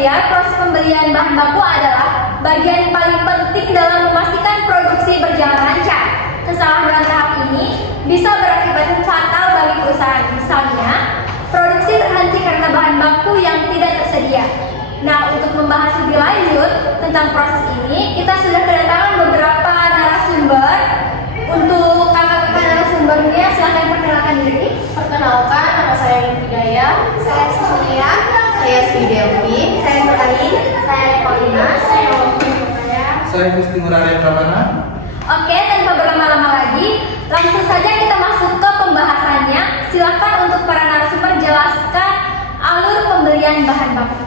ya, proses pembelian bahan baku adalah bagian paling penting dalam memastikan produksi berjalan lancar. Kesalahan dalam tahap ini bisa berakibat fatal bagi perusahaan. Misalnya, produksi terhenti karena bahan baku yang tidak tersedia. Nah, untuk membahas lebih lanjut tentang proses ini, kita sudah kedatangan beberapa narasumber. Untuk kakak-kakak narasumbernya, silahkan perkenalkan diri. Perkenalkan, nama saya Hidayah, Saya Susulia, saya Sri Delvi, saya Nurain, Saya Paulina. Saya Gusti Ngurah Pramana. Oke, tanpa berlama-lama lagi, langsung saja kita masuk ke pembahasannya. Silakan untuk para narasumber jelaskan alur pembelian bahan baku.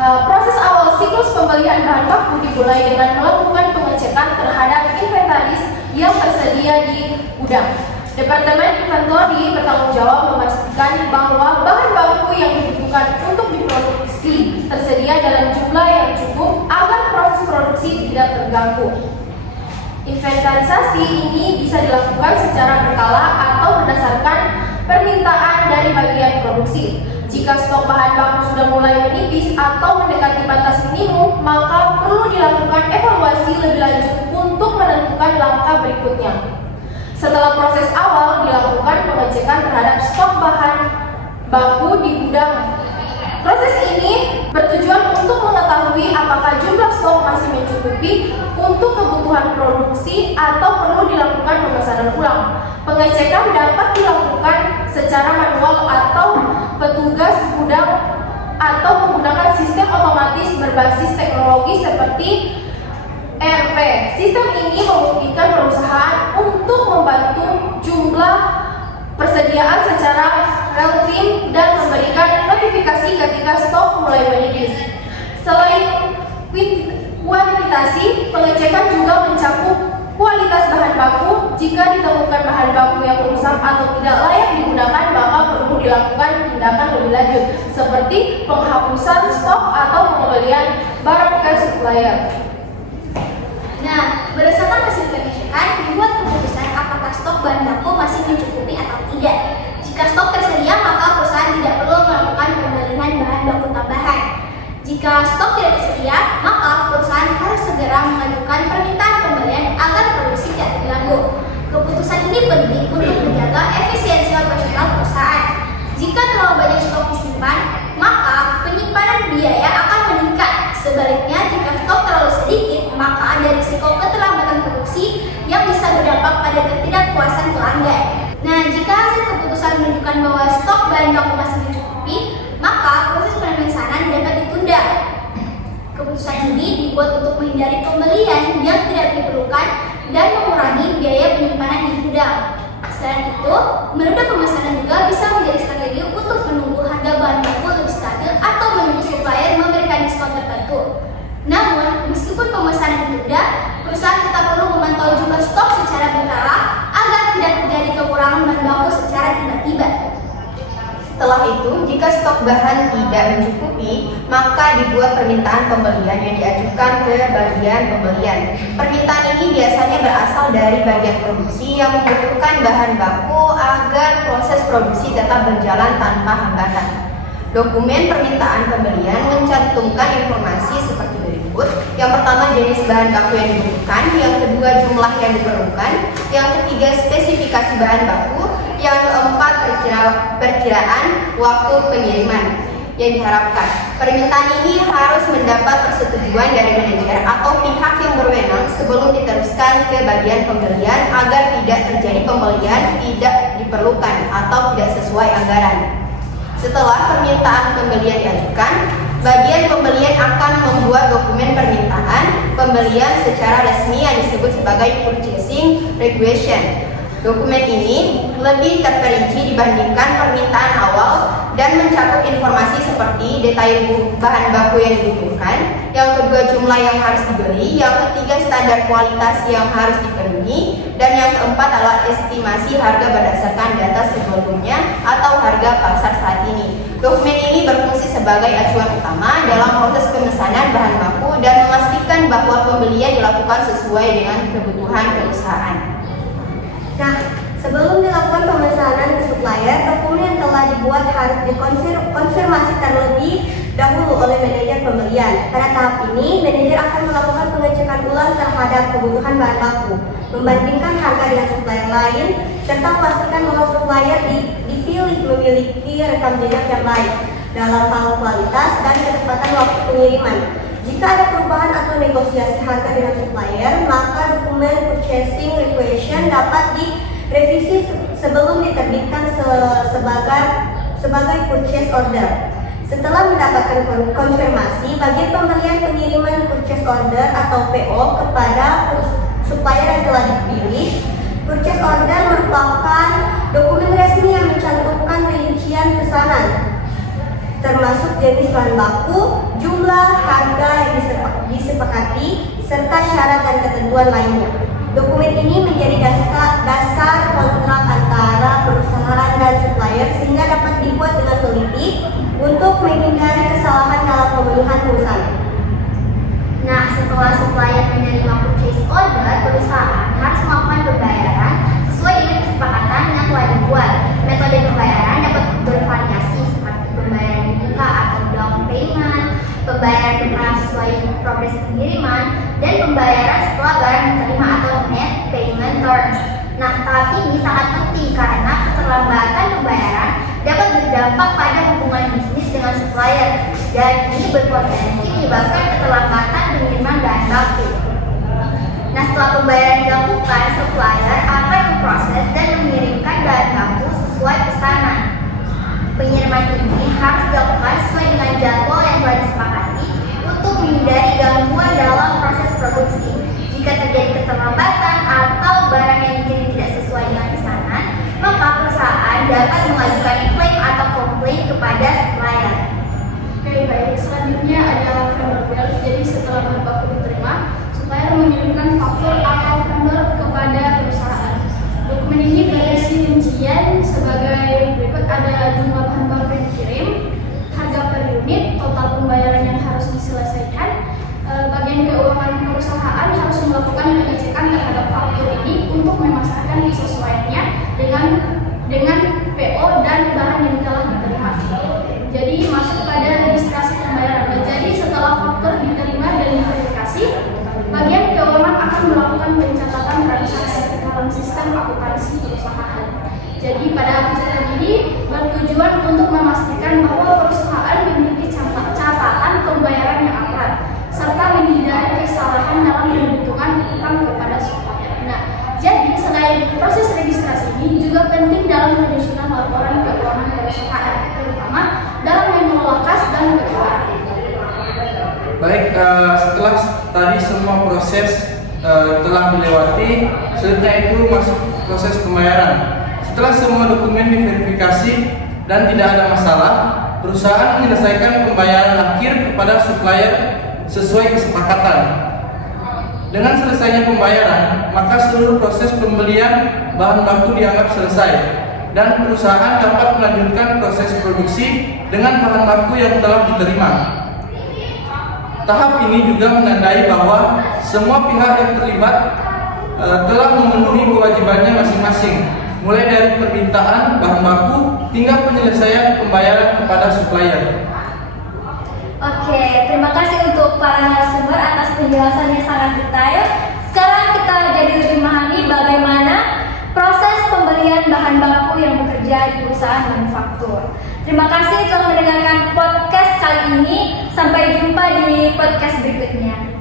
Proses awal siklus pembelian bahan baku dimulai dengan melakukan pengecekan terhadap inventaris yang tersedia di gudang. Departemen Inventory bertanggung jawab memastikan bahwa bahan baku yang dibutuhkan untuk diproduksi tersedia dalam jumlah yang cukup agar proses produksi tidak terganggu. Inventarisasi ini bisa dilakukan secara berkala atau berdasarkan permintaan dari bagian produksi. Jika stok bahan baku sudah mulai menipis atau mendekati batas minimum, maka perlu dilakukan evaluasi lebih lanjut untuk menentukan langkah berikutnya. Setelah proses awal dilakukan pengecekan terhadap stok bahan baku di gudang. Proses ini bertujuan untuk mengetahui apakah jumlah stok masih mencukupi untuk kebutuhan produksi atau perlu dilakukan pemesanan ulang. Pengecekan dapat dilakukan secara manual atau petugas gudang atau menggunakan sistem otomatis berbasis teknologi seperti ERP. Sistem ini memungkinkan perusahaan untuk membantu jumlah persediaan secara real time dan memberikan notifikasi ketika stok mulai menipis. Selain kuantitasi, pengecekan juga mencakup kualitas bahan baku. Jika ditemukan bahan baku yang rusak atau tidak layak digunakan, maka perlu dilakukan tindakan lebih lanjut, seperti penghapusan stok atau pengembalian barang ke supplier. Nah, berdasarkan hasil pengecekan, dibuat keputusan apakah stok bahan baku masih mencukupi atau tidak. Jika stok tersedia, maka perusahaan tidak perlu melakukan pembelian bahan baku tambahan. Jika stok tidak tersedia, maka perusahaan harus segera mengajukan permintaan pembelian agar produksi tidak terganggu. Keputusan ini penting untuk menjaga efisiensi operasional perusahaan. Jika terlalu banyak stok disimpan, maka penyimpanan biaya akan meningkat. Sebaliknya, jika stok terlalu sedikit, maka ada risiko keterlambatan produksi yang bisa berdampak pada ketidakpuasan pelanggan. Nah, jika hasil keputusan menunjukkan bahwa stok bahan baku masih mencukupi, maka proses pemesanan dapat ditunda. Keputusan ini dibuat untuk menghindari pembelian yang tidak diperlukan dan mengurangi biaya penyimpanan di gudang. Selain itu, menunda pemesanan juga bisa menjadi strategi untuk menunggu harga bahan baku lebih stabil atau menunggu supplier memberikan diskon tertentu. Namun, meskipun pemesanan ditunda, perusahaan tetap perlu memantau jumlah stok secara berkala agar tidak terjadi kekurangan bahan baku secara tiba-tiba. Setelah itu, jika stok bahan tidak mencukupi, maka dibuat permintaan pembelian yang diajukan ke bagian pembelian. Permintaan ini biasanya berasal dari bagian produksi yang membutuhkan bahan baku agar proses produksi tetap berjalan tanpa hambatan. Dokumen permintaan pembelian mencantumkan informasi seperti berikut. Yang pertama, jenis bahan baku yang dibutuhkan. Yang kedua, jumlah yang diperlukan. Yang ketiga, spesifikasi bahan baku. Yang keempat, perkiraan waktu pengiriman yang diharapkan. Permintaan ini harus mendapat persetujuan dari manajer atau pihak yang berwenang sebelum diteruskan ke bagian pembelian agar tidak terjadi pembelian tidak diperlukan atau tidak sesuai anggaran. Setelah permintaan pembelian diajukan, bagian pembelian akan membuat dokumen permintaan pembelian secara resmi yang disebut sebagai purchasing requisition. Dokumen ini lebih terperinci dibandingkan permintaan awal dan mencakup informasi seperti detail bahan baku yang dibutuhkan, yang kedua jumlah yang harus dibeli, yang ketiga standar kualitas yang harus dipenuhi, dan yang keempat adalah estimasi harga berdasarkan data sebelumnya atau harga pasar saat ini. Dokumen ini berfungsi sebagai acuan utama dalam proses pemesanan bahan baku dan memastikan bahwa pembelian dilakukan sesuai dengan kebutuhan perusahaan. Nah, sebelum dilakukan pemesanan ke supplier, dokumen yang telah dibuat harus dikonfirmasi terlebih dahulu oleh manajer pembelian. Pada tahap ini, manajer akan melakukan pengecekan ulang terhadap kebutuhan bahan baku, membandingkan harga dengan supplier lain, serta memastikan bahwa supplier dipilih memiliki rekam jejak yang baik dalam hal kualitas dan kecepatan waktu pengiriman. Jika ada perubahan atau negosiasi harga dengan supplier, maka dokumen purchasing requisition dapat direvisi sebelum diterbitkan sebagai purchase order. Setelah mendapatkan konfirmasi, bagian pembelian pengiriman purchase order atau PO kepada supplier yang telah dipilih. Purchase order merupakan dokumen resmi yang mencantumkan rincian pesanan, termasuk jenis bahan baku, jumlah, harga yang disepakati, serta syarat dan ketentuan lainnya. Dokumen ini menjadi dasar kontrak antara perusahaan dan supplier sehingga dapat dibuat dengan teliti untuk menghindari kesalahan dalam pemenuhan perusahaan. Nah, setelah supplier menerima purchase order, perusahaan harus melakukan pembayaran sesuai dengan kesepakatan yang telah dibuat. Metode pembayaran dapat bervariasi seperti pembayaran di muka atau down payment, pembayaran bertahap sesuai progres pengiriman, dan pembayaran setelah barang diterima atau net payment terms. Nah, tahap ini sangat penting karena keterlambatan pembayaran dapat berdampak pada hubungan bisnis dengan supplier dan ini berpotensi menyebabkan keterlambatan pengiriman bahan baku. Nah, setelah pembayaran dilakukan, supplier akan memproses dan mengirimkan bahan baku sesuai pesanan. Pengiriman ini harus dilakukan sesuai dengan jadwal yang telah disepakati untuk menghindari gangguan dalam proses produksi. Jika terjadi keterlambatan atau barang yang dikirim tidak sesuai dengan pesanan, maka perusahaan dapat mengajukan klaim atau komplain kepada supplier. Oke, baik. Selanjutnya ada vendor bill. Jadi setelah bahan baku diterima, supplier mengirimkan faktur atau vendor kepada perusahaan. Dokumen ini berisi rincian sebagai berikut: ada jumlah bahan baku yang dikirim, harga per unit, total pembayaran yang harus diselesaikan. Bagian keuangan perusahaan harus melakukan pengecekan terhadap faktur ini untuk memastikan kesesuaiannya dengan PO dan barang yang telah diterima. Jadi masuk pada registrasi pembayaran. Jadi setelah faktur diterima dan diverifikasi, bagian keuangan akan melakukan pencatatan transaksi dalam sistem akuntansi perusahaan. Jadi pada pencatatan ini bertujuan untuk memastikan bahwa perusahaan memiliki catatan pembayaran yang akurat serta menghindari kesalahan dalam perhitungan utang kepada supplier. Nah, jadi selain proses registrasi ini juga penting dalam penyusunan laporan keuangan perusahaan, terutama dalam mengelola kas dan keuangan. Baik, setelah tadi semua proses telah dilewati, selanjutnya itu masuk proses pembayaran. Setelah semua dokumen diverifikasi dan tidak ada masalah, perusahaan menyelesaikan pembayaran akhir kepada supplier sesuai kesepakatan. Dengan selesainya pembayaran, maka seluruh proses pembelian bahan baku dianggap selesai dan perusahaan dapat melanjutkan proses produksi dengan bahan baku yang telah diterima. Tahap ini juga menandai bahwa semua pihak yang terlibat telah memenuhi kewajibannya masing-masing, mulai dari permintaan bahan baku hingga penyelesaian pembayaran kepada supplier. Oke, terima kasih untuk para narasumber atas penjelasan yang sangat detail. Sekarang kita jadi lebih memahami bagaimana proses pembelian bahan baku yang bekerja di perusahaan manufaktur. Terima kasih telah mendengarkan podcast kali ini. Sampai jumpa di podcast berikutnya.